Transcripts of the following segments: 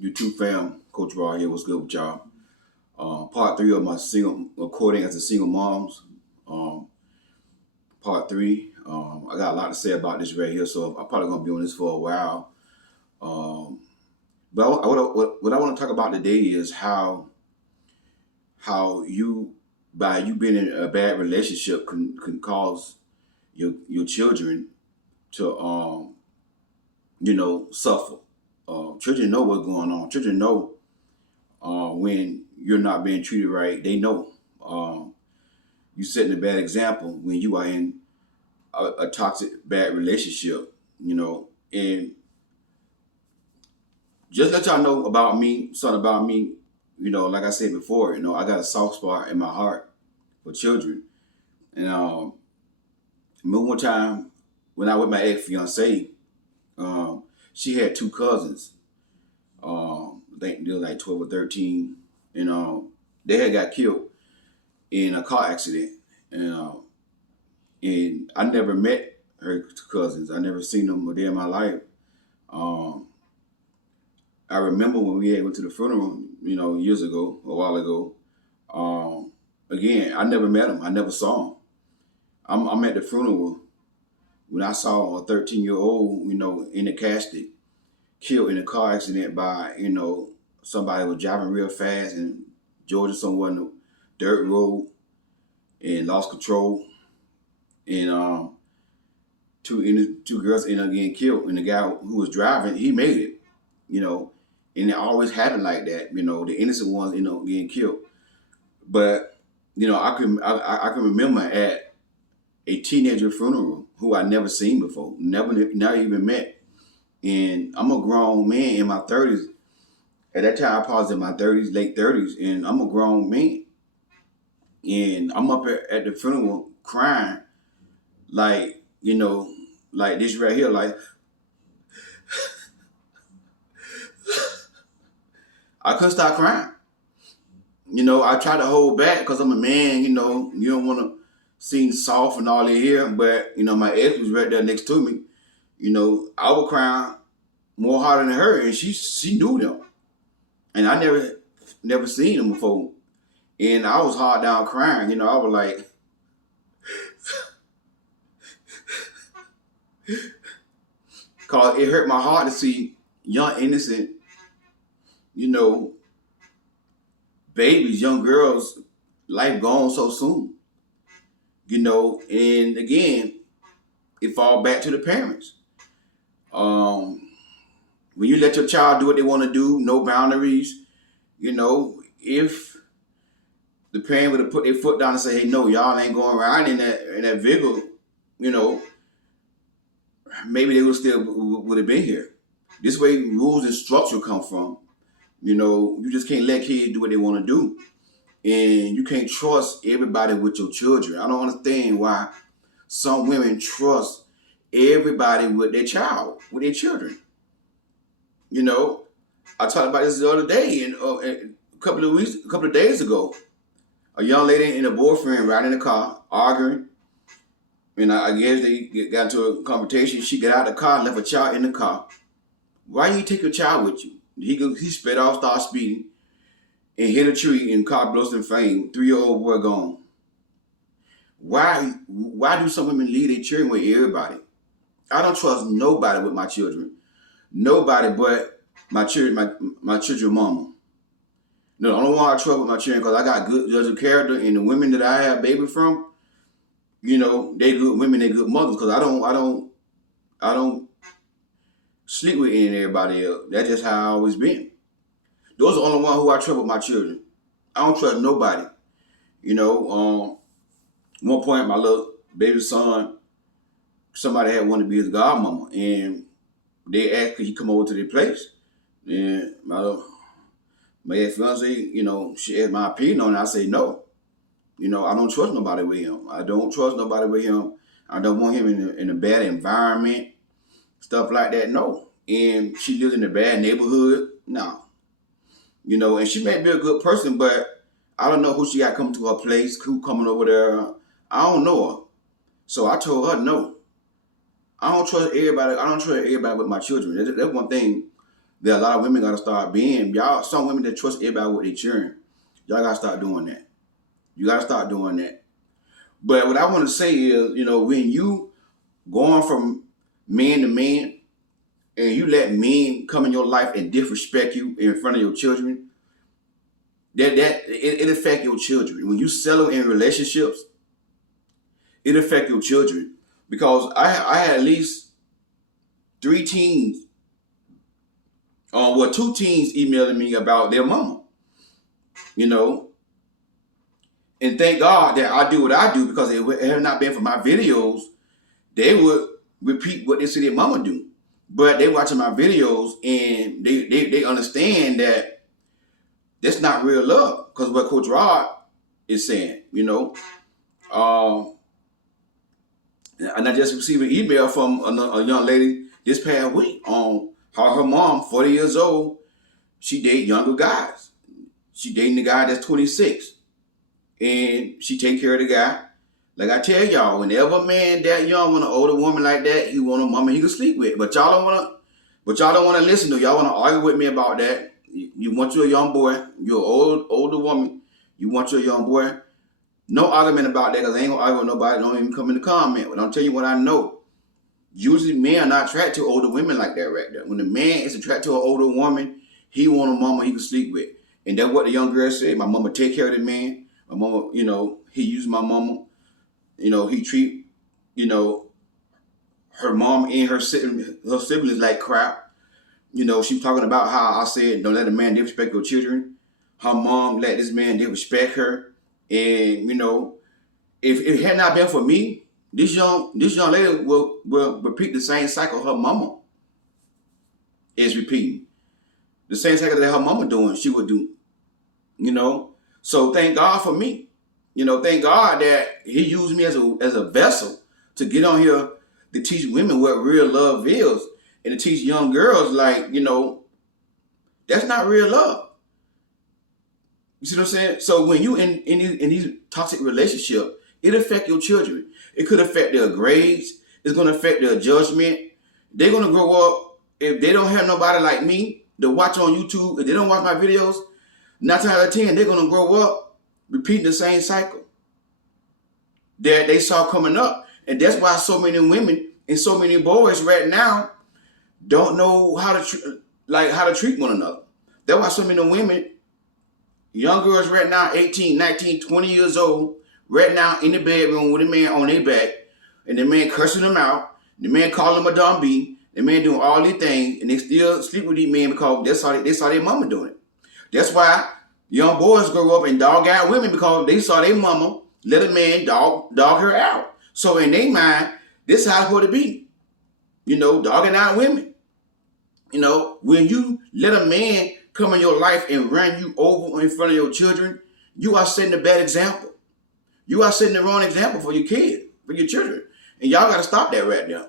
YouTube fam, Coach Raw here. What's good with y'all? Part three of my single recording as a single moms. Um, part three. I got a lot to say about this right here, so I'm probably gonna be on this for a while. Um, but what I want to talk about today is how you by you being in a bad relationship can cause your children to suffer. Children know what's going on. Children know when you're not being treated right. They know. You setting a bad example when you are in a toxic, bad relationship. And just let y'all know about me, something about me. Like I said before, I got a soft spot in my heart for children. And remember one time when I was with my ex fiance, she had two cousins. I think they were like 12 or 13, and they had got killed in a car accident. And I never met her cousins. I never seen them a day in my life. Um, I remember when we went to the funeral, years ago, a while ago. Again, I never met them. I never saw them. I'm at the funeral when I saw a 13-year-old, in the casket, killed in a car accident by, somebody was driving real fast in Georgia somewhere on the dirt road and lost control. And two girls ended up getting killed, and the guy who was driving, he made it, and it always happened like that. The innocent ones end up getting killed. But I can remember at a teenager funeral who I never seen before, not even met, and I'm a grown man in my 30s. At that time, I was in my 30s, late 30s, and I'm a grown man, and I'm up at the funeral crying, like like this right here, like I couldn't stop crying. I try to hold back because I'm a man. You don't want to seem soft and all that here, but my ex was right there next to me. I was crying more harder than her, and she knew them, and I never seen them before, and I was hard down crying. I was like, cause it hurt my heart to see young innocent, you know, babies, young girls, life gone so soon. And again, it fall back to the parents. Um, when you let your child do what they want to do, no boundaries, if the parent would have put their foot down and say, "Hey, no, y'all ain't going around in that vehicle," you know, maybe they would have been here. This way, rules and structure come from. You just can't let kids do what they want to do, and you can't trust everybody with your children. I don't understand why some women trust everybody with their child, with their children. You know, I talked about this the other day, and a couple of days ago, a young lady and a boyfriend riding in the car arguing, and I guess they got into a confrontation. She got out of the car, and left a child in the car. Why you take your child with you? He sped off, started speeding, and hit a tree, and car burst in flame. 3-year-old boy gone. Why do some women leave their children with everybody? I don't trust nobody with my children. Nobody but my children, my children mama. No, the only one I trust with my children because I got good judge of character, and the women that I have baby from, they good women, they good mothers. Because I don't sleep with any and everybody else. That's just how I always been. Those are the only one who I trust with my children. I don't trust nobody. One point, my little baby son, somebody had wanted to be his godmama, and they asked could he come over to their place. And my ex fiance, she asked my opinion on it. I say no. I don't trust nobody with him. I don't trust nobody with him. I don't want him in a bad environment, stuff like that. No. And she lives in a bad neighborhood. No. And she may be a good person, but I don't know who she got coming to her place, who coming over there. I don't know her. So I told her no. I don't trust everybody. I don't trust everybody with my children. That's one thing that a lot of women gotta start being. Y'all, some women that trust everybody with their children. Y'all gotta start doing that. You gotta start doing that. But what I want to say is, when you going from man to man, and you let men come in your life and disrespect you in front of your children, it affect your children. When you settle in relationships, it affect your children. Because I had at least 3 teens, 2 teens emailing me about their mama, And thank God that I do what I do, because if it had not been for my videos, they would repeat what they see their mama do. But they watching my videos and they understand that that's not real love. Because what Coach Rod is saying, And I just received an email from a young lady this past week on how her mom, 40 years old, she date younger guys. She dating the guy that's 26. And she take care of the guy. Like I tell y'all, whenever a man that young want an older woman like that, he want a woman he can sleep with. But y'all don't want to listen to. Y'all want to argue with me about that. You want you a young boy. You're an older woman. You want you a young boy. No argument about that, because I ain't gonna argue with nobody. Don't even come in the comment. But I'm telling you what I know. Usually men are not attracted to older women like that right there. When the man is attracted to an older woman, he want a mama he can sleep with. And that's what the young girl said. My mama take care of the man. My mama, he used my mama. He treat, her mom and her siblings like crap. She was talking about how I said, don't let a man disrespect your children. Her mom let this man disrespect her. And, if it had not been for me, this young lady will repeat the same cycle her mama is repeating. The same cycle that her mama doing, she would do. So thank God for me. Thank God that he used me as a vessel to get on here to teach women what real love is, and to teach young girls that's not real love. You see what I'm saying? So when you in these toxic relationships, it affect your children. It could affect their grades. It's going to affect their judgment. They're going to grow up, if they don't have nobody like me to watch on YouTube, if they don't watch my videos, 9 times out of 10, they're going to grow up repeating the same cycle that they saw coming up. And that's why so many women and so many boys right now don't know how to treat one another. That's why so many women, young girls right now, 18, 19, 20 years old, right now in the bedroom with a man on their back, and the man cursing them out, the man calling them a dumb bee, the man doing all these things, and they still sleep with these men because they saw their mama doing it. That's why young boys grow up and dog out women, because they saw their mama let a man dog her out. So in their mind, this is how it's supposed to be. Dogging out women. When you let a man come in your life and run you over in front of your children, you are setting a bad example. You are setting the wrong example for your kids, for your children. And y'all got to stop that right now.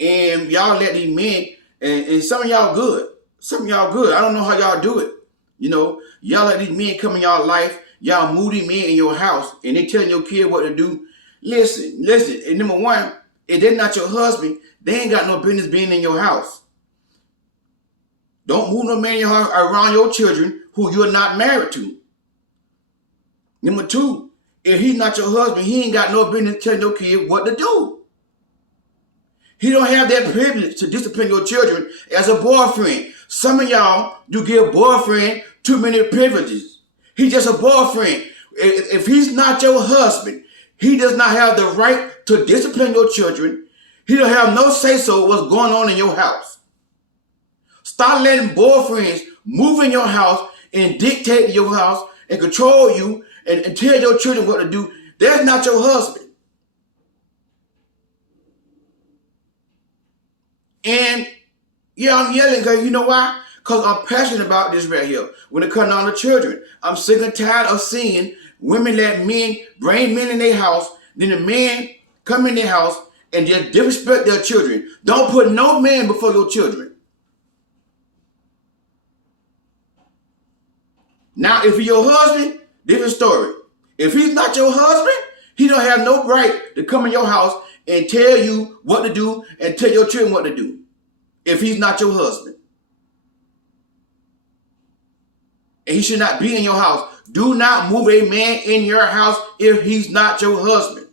And y'all let these men, and some of y'all good. Some of y'all good. I don't know how y'all do it. Y'all let these men come in y'all life, y'all moody men in your house, and they telling your kid what to do. Listen. And number one, if they're not your husband, they ain't got no business being in your house. Don't move no man in your house around your children who you're not married to. Number two, if he's not your husband, he ain't got no business telling your kid what to do. He don't have that privilege to discipline your children as a boyfriend. Some of y'all, you give boyfriend too many privileges. He's just a boyfriend. If he's not your husband, he does not have the right to discipline your children. He don't have no say-so what's going on in your house. Stop letting boyfriends move in your house and dictate your house and control you and tell your children what to do. That's not your husband. And yeah, I'm yelling because you know why? Because I'm passionate about this right here. When it comes down to children, I'm sick and tired of seeing women let men bring men in their house, then the men come in their house and just disrespect their children. Don't put no man before your children. Now, if he's your husband, different story. If he's not your husband, he don't have no right to come in your house and tell you what to do and tell your children what to do. If he's not your husband. And he should not be in your house. Do not move a man in your house if he's not your husband.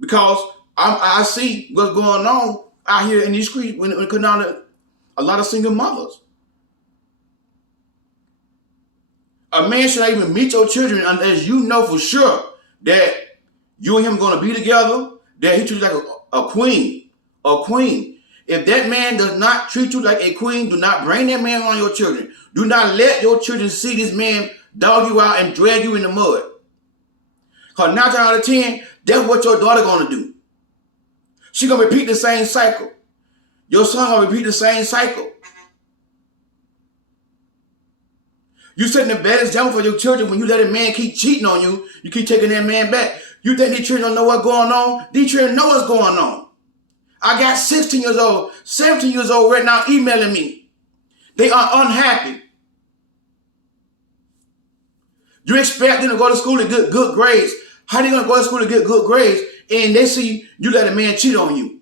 Because I see what's going on out here in these streets when it comes down to a lot of single mothers. A man should not even meet your children unless you know for sure that you and him are going to be together, that he treats you like a queen. A queen. If that man does not treat you like a queen, do not bring that man on your children. Do not let your children see this man dog you out and drag you in the mud. Because 9 times out of 10, that's what your daughter going to do. She going to repeat the same cycle. Your son going to repeat the same cycle. You setting the bad example for your children when you let a man keep cheating on you. You keep taking that man back. You think these children don't know what's going on? These children know what's going on. I got 16 years old, 17 years old right now emailing me. They are unhappy. You expect them to go to school to get good grades. How are they going to go to school to get good grades and they see you let a man cheat on you?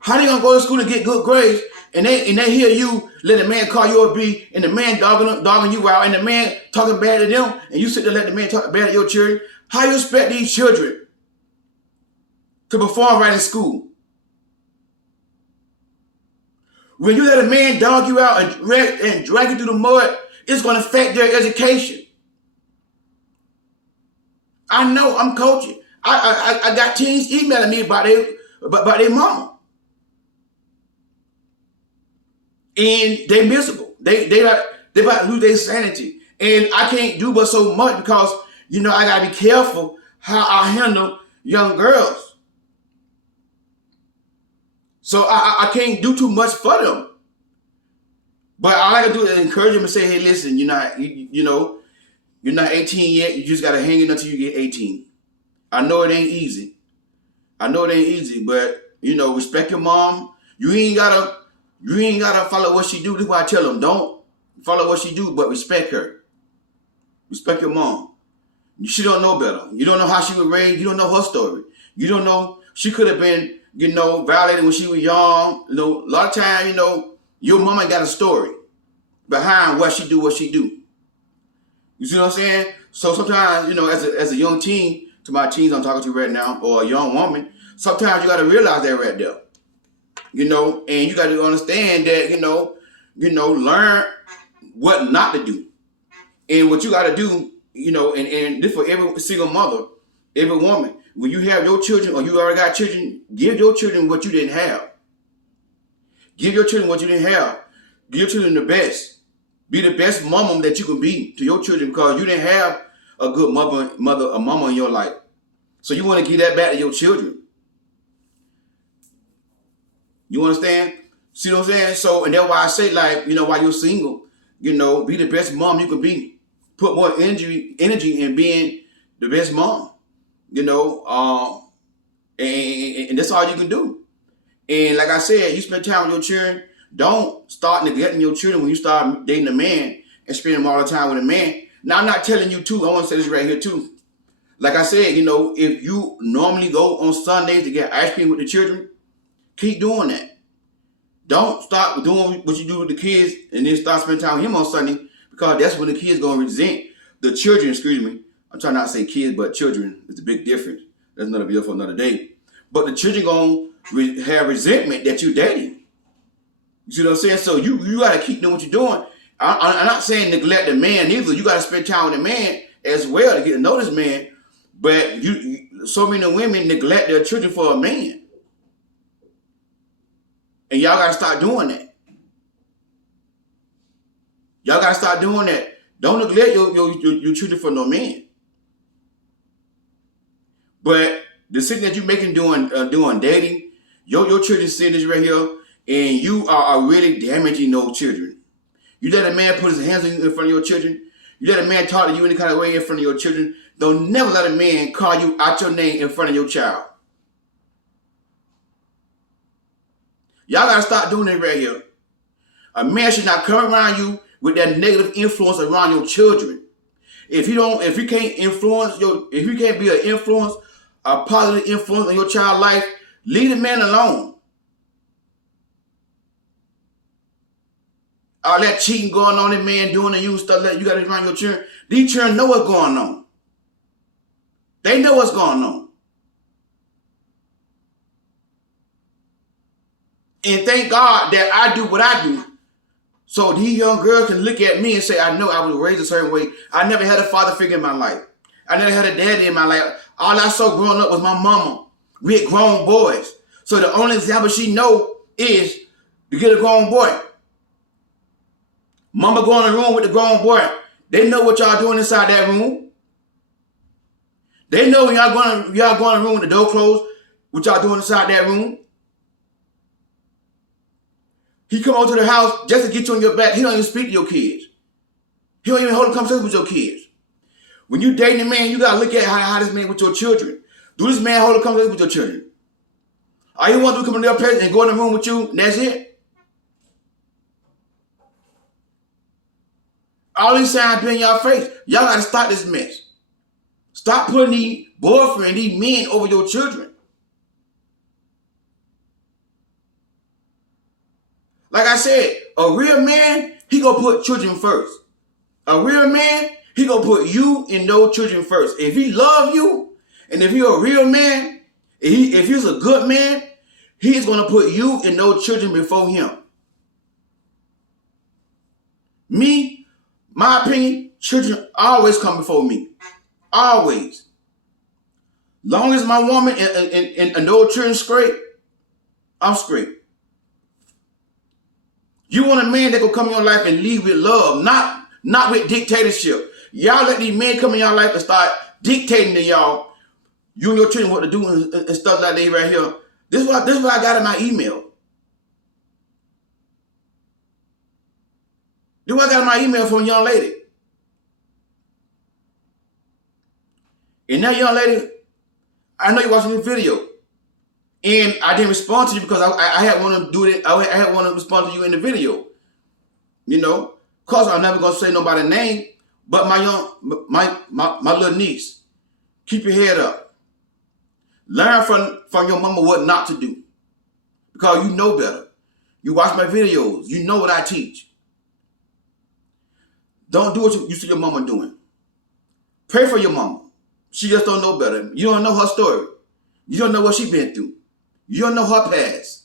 How are they going to go to school to get good grades and they hear you let a man call you a B and the man dogging you out and the man talking bad to them and you sit there let the man talk bad to your children? How you expect these children to perform right in school? When you let a man dog you out and drag you through the mud, it's going to affect their education. I know, I'm coaching. I got teens emailing me about their mama. And they miserable. They about to lose their sanity. And I can't do but so much because, I got to be careful how I handle young girls. So I can't do too much for them. But all I can do is encourage them and say, hey, listen, you're not 18 yet. You just got to hang in until you get 18. I know it ain't easy. But, respect your mom. You ain't gotta follow what she do. This is why I tell them, don't follow what she do, but respect her. Respect your mom. She don't know better. You don't know how she was raised. You don't know her story. You don't know, she could have been, violated when she was young. A lot of times, your mama got a story behind what she do. You see what I'm saying? So sometimes, as a young teen, to my teens I'm talking to right now, or a young woman, sometimes you got to realize that right there. And you got to understand that, learn what not to do. And what you got to do, and this for every single mother, every woman, when you have your children or you already got children, give your children what you didn't have. Give your children what you didn't have. Give your children the best. Be the best mama that you can be to your children because you didn't have a good mama in your life. So you want to give that back to your children. You understand? See what I'm saying? So, and that's why I say, while you're single, be the best mom you can be. Put more energy in being the best mom. And that's all you can do. And like I said, you spend time with your children. Don't start neglecting your children when you start dating a man and spending all the time with a man. Now, I'm not telling you too. I want to say this right here too. Like I said, if you normally go on Sundays to get ice cream with the children, keep doing that. Don't stop doing what you do with the kids and then start spending time with him on Sunday because that's when the kids going to resent the children, excuse me. I'm trying not to say kids, but children. It's a big difference. That's another video for another day. But the children going to have resentment that you're dating. You see what I'm saying? So you got to keep doing what you're doing. I'm not saying neglect the man either. You got to spend time with the man as well to get to know this man. But so many women neglect their children for a man. And y'all got to start doing that. Y'all got to start doing that. Don't neglect your children for no man. But the decision that you're making doing dating, your children seeing this right here, and you are really damaging those children. You let a man put his hands on you in front of your children. You let a man talk to you any kind of way in front of your children. Don't never let a man call you out your name in front of your child. Y'all got to start doing it right here. A man should not come around you with that negative influence around your children. If you can't be an influence, a positive influence on your child's life, leave the man alone. All that cheating going on, that man doing to you, stuff that you got to around your children. These children know what's going on. They know what's going on. And thank God that I do what I do. So these young girls can look at me and say, I know I was raised a certain way. I never had a father figure in my life. I never had a daddy in my life. All I saw growing up was my mama with grown boys. So the only example she know is to get a grown boy. Mama go in the room with the grown boy. They know what y'all doing inside that room. They know when y'all go in the room with the door closed, what y'all doing inside that room. He come over to the house just to get you on your back. He don't even speak to your kids. He don't even hold a conversation with your kids. When you dating a man, you got to look at how this man with your children. Do this man hold a conversation with your children? All you want to do is come in their place and go in the room with you, and that's it? All these signs be in y'all face. Y'all got to stop this mess. Stop putting these boyfriends, these men over your children. Like I said, a real man, he gonna put children first. A real man, he gonna put you and those children first. If he love you, and if you're a real man, if he's a good man, he's gonna put you and those children before him. Me, my opinion, children always come before me. Always. Long as my woman and those children straight, I'm straight. You want a man that will come in your life and lead with love, not with dictatorship. Y'all let these men come in your life and start dictating to y'all, you and your children, what to do and stuff like that right here. This is what I got in my email. This is what I got in my email from a young lady. And that young lady, I know you're watching this video. And I didn't respond to you because I had one to do it. I had one to respond to you in the video. You know, of course I'm never gonna say nobody's name, but my little niece, keep your head up. Learn from your mama what not to do, because you know better. You watch my videos. You know what I teach. Don't do what you see your mama doing. Pray for your mama. She just don't know better. You don't know her story. You don't know what she been through. You don't know her past.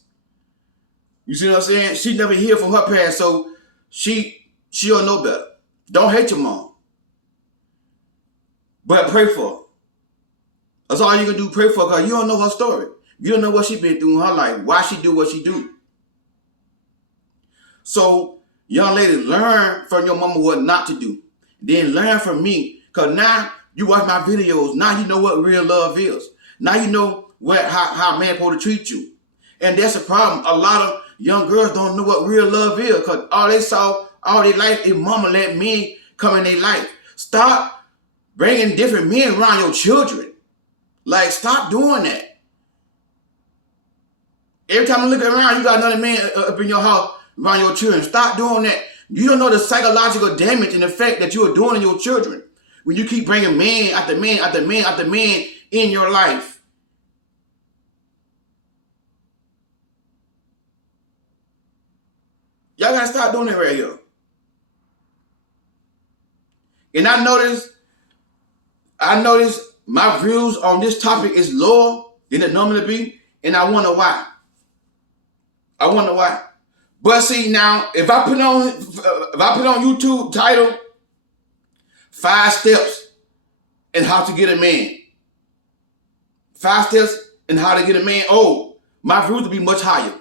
You see what I'm saying? She never hear from her past, so she don't know better. Don't hate your mom, but pray for her. That's all you can do. Pray for her, because you don't know her story. You don't know what she been through in her life. Why she do what she do. So, young lady, learn from your mama what not to do. Then learn from me, because now you watch my videos. Now you know what real love is. Now you know how a man supposed to treat you. And that's a problem. A lot of young girls don't know what real love is, because all they saw all their life is mama let men come in their life. Stop bringing different men around your children. Like, stop doing that. Every time you look around, you got another man up in your house around your children. Stop doing that. You don't know the psychological damage and effect that you are doing in your children when you keep bringing man after man after man after man in your life. Y'all gotta stop doing it right here. And I notice my views on this topic is lower than it normally be, and I wonder why. But see, now if I put on YouTube title 5 steps in how to get a man. 5 steps in how to get a man. Oh, my views would be much higher.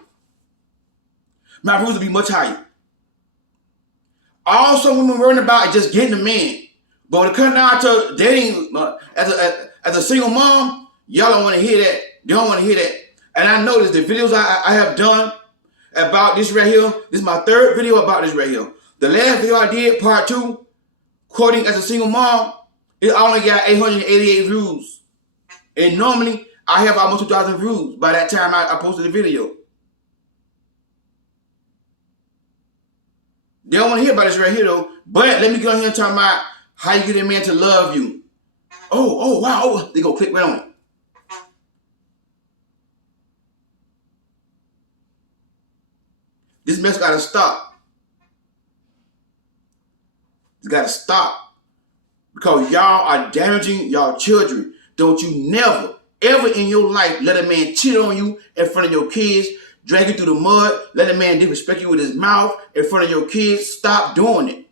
All some women worrying about is just getting a man. But when it comes down to dating as a single mom, y'all don't want to hear that. They don't want to hear that. And I noticed the videos I have done about this right here. This is my 3rd video about this right here. The last video I did, part 2, quoting as a single mom, it only got 888 views. And normally, I have almost 2,000 views by that time I posted the video. They don't want to hear about this right here, though. But let me get on here and talk about how you get a man to love you. Oh, wow. Oh, they go click right on it. This mess got to stop. You got to stop. Because y'all are damaging y'all children. Don't you never, ever in your life let a man cheat on you in front of your kids, drag you through the mud, let a man disrespect you with his mouth in front of your kids. Stop doing it.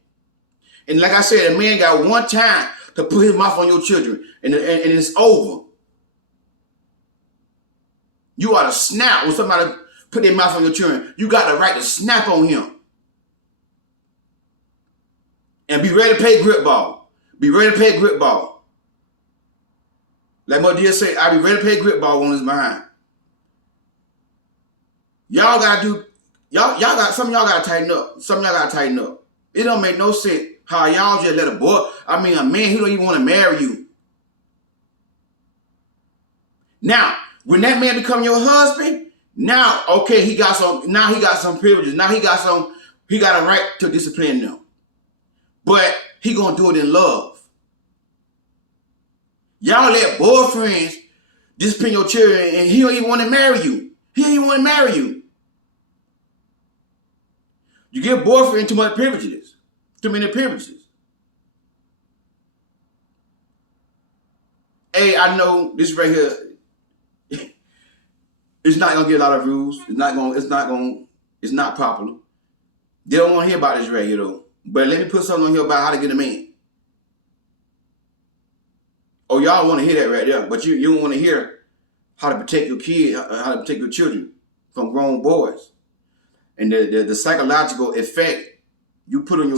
And like I said, a man got one time to put his mouth on your children, and it's over. You ought to snap when somebody put their mouth on your children. You got the right to snap on him. And be ready to play grip ball. Be ready to play grip ball. Like my dear say, I be ready to play grip ball on his behind. Y'all gotta do, some of y'all gotta tighten up. Some of y'all gotta tighten up. It don't make no sense how y'all just let a man who don't even want to marry you. Now, when that man become your husband, now, okay, he got some privileges. Now he got a right to discipline them. But he gonna do it in love. Y'all let boyfriends discipline your children and he don't even want to marry you. He don't even want to marry you. You give boyfriend too much privileges. Too many privileges. Hey, I know this right here, it's not gonna get a lot of views. It's not popular. They don't want to hear about this right here though. But let me put something on here about how to get a man. Oh, y'all want to hear that right there, but you don't want to hear how to protect your kid, how to protect your children from grown boys. And the psychological effect you put on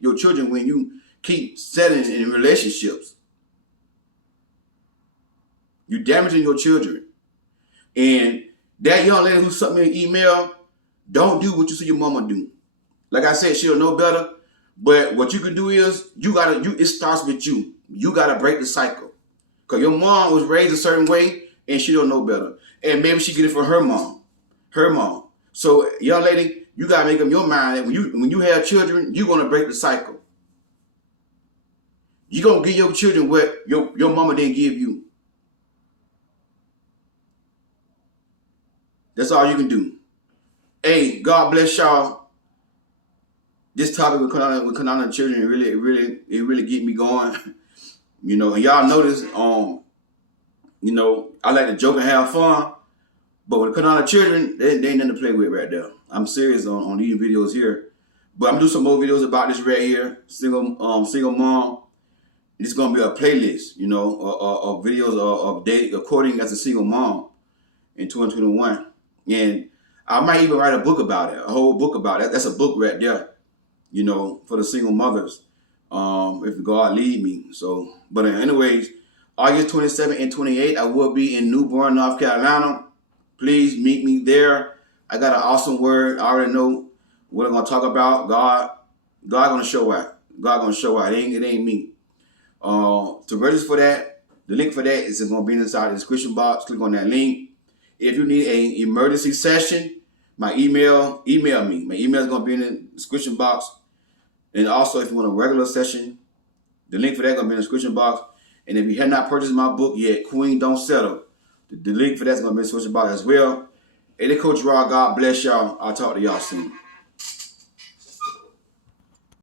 your children when you keep settling in relationships. You're damaging your children. And that young lady who sent me an email, don't do what you see your mama do. Like I said, she'll know better. But what you can do is, it starts with you. You gotta break the cycle. Because your mom was raised a certain way and she don't know better. And maybe she get it from her mom. So, young lady, you gotta make up your mind that when you have children, you're gonna break the cycle. You're gonna give your children what your mama didn't give you. That's all you can do. Hey, God bless y'all. This topic with Kanana children, it really get me going. You know, and y'all notice, you know, I like to joke and have fun, but with Kanana children, they ain't nothing to play with right there. I'm serious on these videos here. But I'm gonna do some more videos about this right here, single mom. It's gonna be a playlist, you know, of videos of dating according as a single mom in 2021. And I might even write a book about it, a whole book about it. That's a book right there, you know, for the single mothers, if God lead me. So, but anyways, August 27 and 28, I will be in New Bern, North Carolina. Please meet me there. I got an awesome word. I already know what I'm gonna talk about. God gonna show out. God gonna show out. It ain't me. To register for that, the link for that is gonna be inside the description box. Click on that link. If you need an emergency session, my email me. My email is gonna be in the description box. And also, if you want a regular session, the link for that gonna be in the description box. And if you have not purchased my book yet, Queen Don't Settle, the link for that's gonna be in the description box as well. Hey, Coach Rod, God bless y'all. I'll talk to y'all soon.